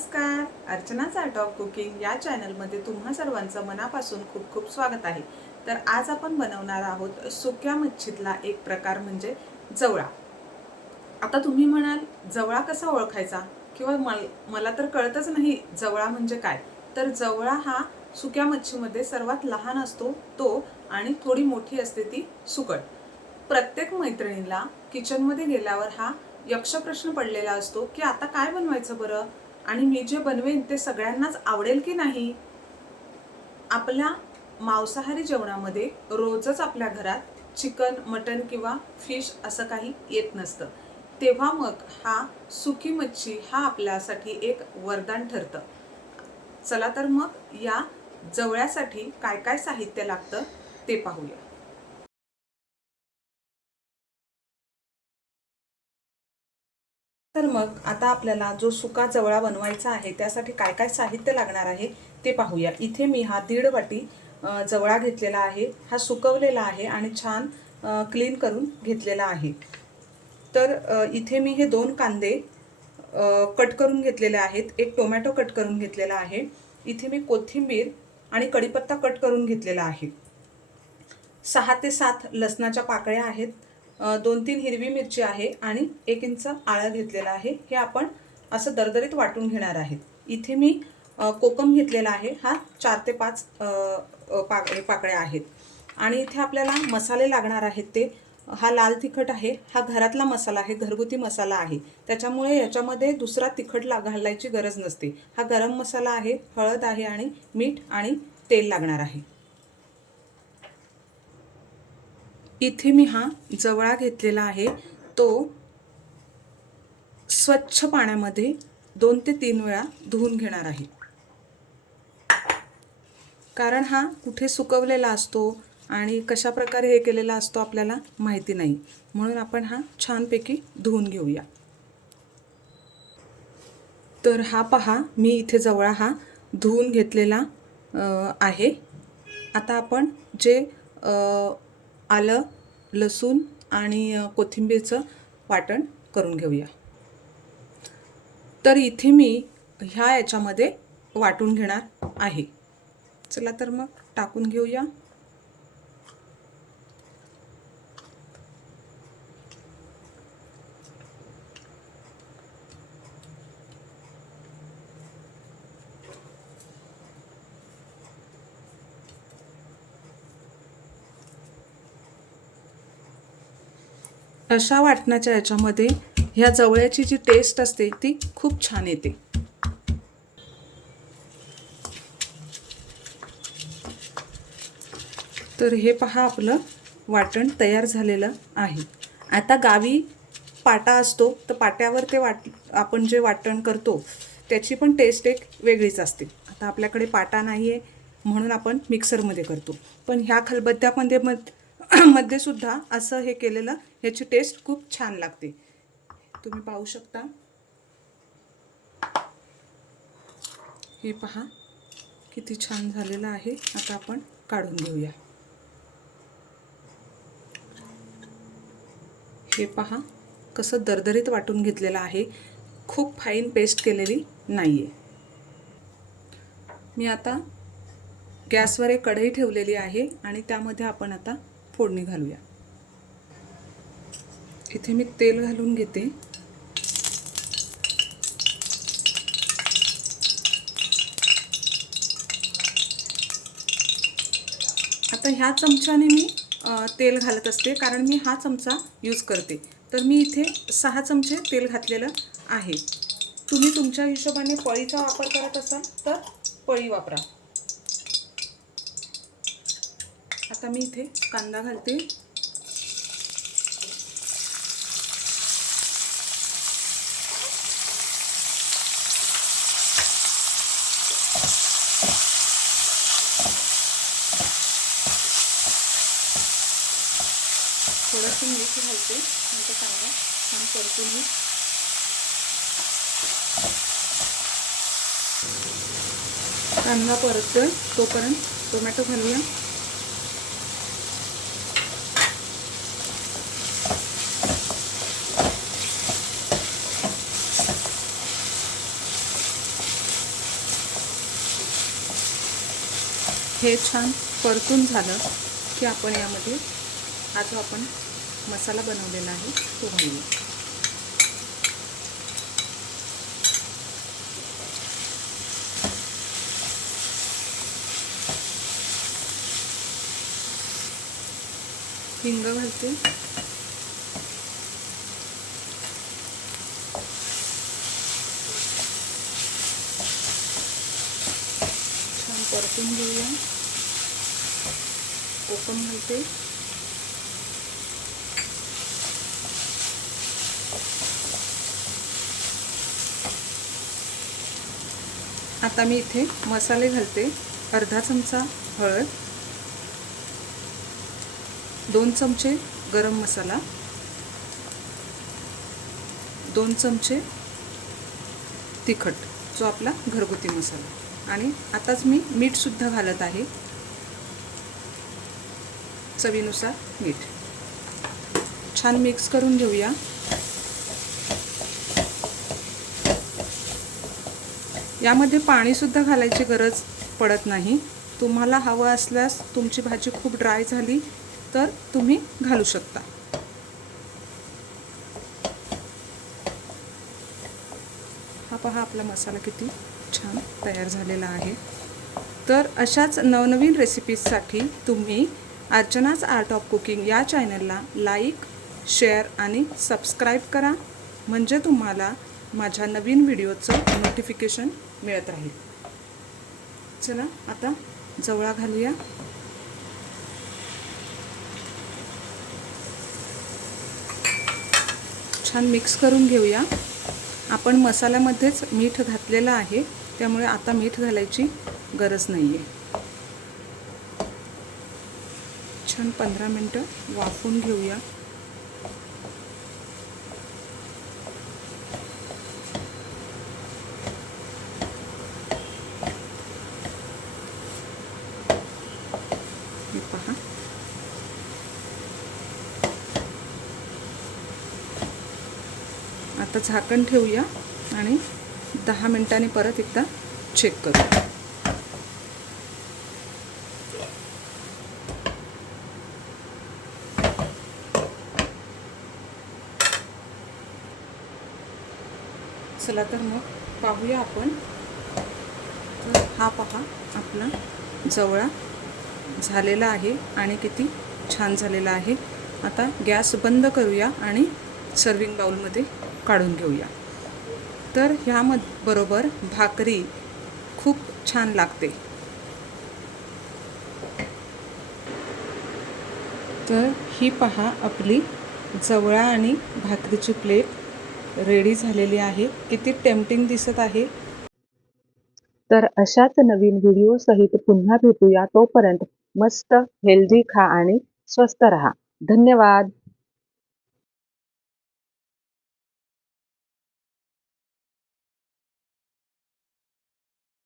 नमस्कार. अर्चनाच art of cooking या चॅनलमध्ये तुम्हा सर्वांचं मनापासून खूप खूप स्वागत आहे. तर आज आपण बनवणार आहोत सुक्या मच्छीतला एक प्रकार म्हणजे जवळा. आता तुम्ही म्हणाल जवळा कसा ओळखायचा? किंवा मल मला तर कळतच नाही जवळा म्हणजे काय. तर जवळा हा सुक्या मच्छीमध्ये सर्वात लहान असतो तो आणि थोडी मोठी असते ती सुकट. प्रत्येक मैत्रिणीला किचनमध्ये गेल्यावर हा यक्ष प्रश्न पडलेला असतो की आता काय बनवायचं बरं? आणि मी जे बनवेन ते सगळ्यांनाच आवडेल की नाही? आपल्या मांसाहारी जेवणामध्ये रोजच आपल्या घरात चिकन मटन किंवा फिश असं काही येत नसतं. तेव्हा मग हा सुकी मच्छी हा आपल्यासाठी एक वरदान ठरतं. चला तर मग या जवळ्यासाठी काय काय साहित्य लागतं ते पाहूया. तर मग आता आपल्याला जो सुका जवळा बनवायचा आहे त्यासाठी काय काय साहित्य लागणार आहे ते पाहूया. इथे मी हा दीड वाटी जवळा घेतलेला आहे. हा सुकवलेला आहे आणि छान क्लीन करून घेतलेला आहे. तर इथे मी हे दोन कांदे कट करून घेतलेले आहेत. एक टोमॅटो कट करून घेतलेला आहे. इथे मी कोथिंबीर आणि कढीपत्ता कट करून घेतलेला आहे. सहा ते सात लसणाच्या पाकळ्या आहेत. दोन तीन हिरवी मिरची आहे आणि एक इंच आळं घेतलेलं आहे. हे आपण असं दरदरीत वाटून घेणार आहेत. इथे मी कोकम घेतलेला आहे. हा चार ते पाच पाक पाकळ्या आहेत. आणि इथे आपल्याला मसाले लागणार आहेत ते. हा लाल तिखट आहे. हा घरातला मसाला आहे. घरगुती मसाला आहे. त्याच्यामुळे याच्यामध्ये दुसरा तिखट ला घालायची गरज नसते. हा गरम मसाला आहे. हळद आहे आणि मीठ आणि तेल लागणार आहे. इथे मी हा जवळा घेतलेला आहे. तो स्वच्छ पाण्यामध्ये दोन ते तीन वेळा धुवून घेणार आहे. कारण हा कुठे सुकवलेला असतो आणि कशा प्रकारे हे केलेला असतो आपल्याला माहिती नाही. म्हणून आपण हा छानपैकी धुवून घेऊया. तर हा पहा मी इथे जवळा हा धुवून घेतलेला आहे. आता आपण जे आलं लसूण आणि कोथिंबीरचं वाटण करून घेऊया. तर इथे मी ह्या याच्यामध्ये वाटून घेणार आहे. चला तर मग टाकून घेऊया. अशा वाटणाच्या याच्यामध्ये ह्या जवळ्याची जी टेस्ट असते ती खूप छान येते. तर हे पहा आपलं वाटण तयार झालेलं आहे. आता गावी पाटा असतो तर पाट्यावर ते वाट आपण जे वाटण करतो त्याची पण टेस्ट एक वेगळीच असते. आता आपल्याकडे पाटा नाही आहे म्हणून आपण मिक्सरमध्ये करतो. पण ह्या खलबत्त्यामध्ये मध मध्ये सुद्धा असं हे केलेलं ह्याची टेस्ट खूप छान लागते. तुम्ही पाहू शकता. हे पहा किती छान झालेलं आहे. आता आपण काढून घेऊया. हे पहा कसं दरदरीत वाटून घेतलेलं आहे. खूप फाईन पेस्ट केलेली नाही आहे मी आता गॅसवर एक कढई ठेवलेली आहे आणि त्यामध्ये आपण आता फोडणी घालूया. इथे मी तेल घालून घेते. आता ह्या चमच्याने मी तेल घालत असते कारण मी हा चमचा यूज करते. तर मी इथे सहा चमचे तेल घातलेलं आहे. तुम्ही तुमच्या हिशोबाने पळीचा वापर करत असाल तर पळी वापरा. आता मी इथे कांदा घालते. मिरची घालते नंतर चांगला छान परतून मी कांदा परततोय. तोपर्यंत टोमॅटो घालूया. हे छान परतून झालं की आपण यामध्ये आता आपण मसाला बनवलेला आहे तो घालूया. हिंग घालते. छान परतून घेऊया. कोकम घालते आता मी इथे मसाले घालते. अर्धा चमचा हळद. दोन चमचे गरम मसाला. दोन चमचे तिखट जो आपला घरगुती मसाला. आणि आताच मी मीठसुद्धा घालत आहे. चवीनुसार मीठ. छान मिक्स करून घेऊया. यामध्ये पाणीसुद्धा घालायची गरज पडत नाही. तुम्हाला हवं असल्यास तुमची भाजी खूप ड्राय झाली तर तुम्ही घालू शकता. हा पहा आपला मसाला किती छान तयार झालेला आहे. तर अशाच नवनवीन रेसिपीजसाठी तुम्ही अर्चनाच आर्ट ऑफ कुकिंग या चॅनलला लाईक शेअर आणि सबस्क्राईब करा. म्हणजे तुम्हाला माझ्या नवीन व्हिडिओचं नोटिफिकेशन मिळत राहील. चला आता जवळा घालूया. छान मिक्स करून घेऊया. आपण मसाल्यामध्येच मीठ घातलेलं आहे त्यामुळे आता मीठ घालायची गरज नाही आहे छान पंधरा मिनटं वाफून घेऊया हे पहा आता झाकण ठेवूया आणि दहा मिनिटांनी परत एकदा चेक करू चला तर मग पाहूया आपण. हा पहा आपला जवळा झालेला आहे आणि किती छान झालेला आहे. आता गॅस बंद करूया आणि सर्विंग बाउलमध्ये काढून घेऊया. तर ह्यामध बरोबर भाकरी खूप छान लागते. तर ही पहा आपली जवळा आणि भाकरीची प्लेट रेडी झालेली आहे. किती टेम्पटिंग दिसत आहे. तर अशाच नवीन व्हिडिओ सहित पुन्हा भेटूया तोपर्यंत मस्त हेल्दी खा आणि स्वस्त रहा. धन्यवाद.